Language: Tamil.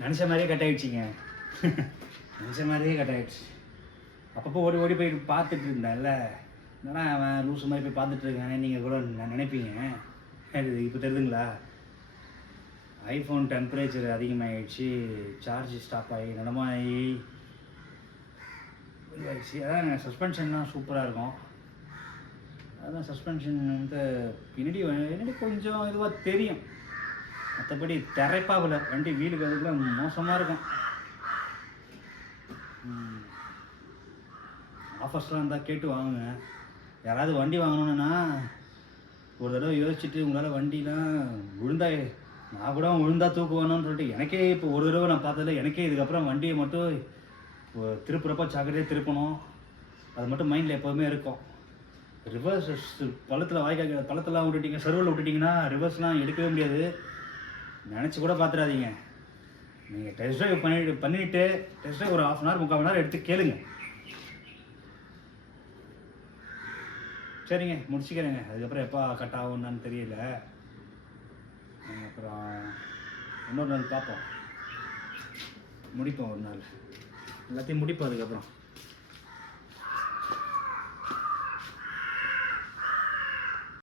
நினச்ச மாதிரியே கட் ஆகிடுச்சிங்க. நினச்ச மாதிரியே கட் ஆகிடுச்சு. அப்பப்போ ஓடி ஓடி போய் பார்த்துட்டு இருந்தேன்ல, என்னடா அவன் லூஸு மாதிரி போய் பார்த்துட்டு இருக்கானே நீங்கள் கூட நினைப்பீங்க. இது இப்போ தெரியுதுங்களா? ஐஃபோன் டெம்பரேச்சர் அதிகமாகிடுச்சு, சார்ஜ் ஸ்டாப் ஆகி நடமாகி இதாகிடுச்சு. அதான் சஸ்பென்ஷன்லாம் சூப்பராக இருக்கும். அதான் சஸ்பென்ஷன் வந்து பின்னாடி கொஞ்சம் இதுவாக தெரியும், மற்றபடி திரைப்பாவில் வண்டி வீலுக்கு அதுக்குள்ள மோசமாக இருக்கும். ஆஃபர்ஸ்லாம் இருந்தால் கேட்டு வாங்குங்க. யாராவது வண்டி வாங்கணுன்னா ஒரு தடவை யோசிச்சுட்டு உங்களால் வண்டிலாம் விழுந்தா, நான் கூட விழுந்தா தூக்குவானோன்னு சொல்லிட்டு எனக்கே இப்போ ஒரு தடவை நான் பார்த்ததில்ல. எனக்கே இதுக்கப்புறம் வண்டியை மட்டும் திருப்புறப்போ ஜாக்கிரதையாக திருப்பணும், அது மட்டும் மைண்டில் எப்போதுமே இருக்கும். ரிவர்ஸ் பள்ளத்தில் பள்ளத்தெல்லாம் விட்டுட்டிங்க, சர்வரில் விட்டுட்டிங்கன்னா ரிவர்ஸ்லாம் எடுக்கவே முடியாது. நினச்சி கூட பார்த்துடாதீங்க. நீங்கள் டெஸ்ட் ட்ரைவ் பண்ணிவிட்டு டெஸ்ட் ட்ரைவ் ஒரு 1/2 hour 3/4 hour எடுத்து கேளுங்க. சரிங்க, முடிச்சுக்கிறேங்க. அதுக்கப்புறம் எப்போ கட் ஆகும்னான்னு தெரியல. அப்புறம் இன்னொரு நாள் பார்ப்போம், முடிப்போம். ஒரு நாள் எல்லாத்தையும் முடிப்போம் அதுக்கப்புறம்.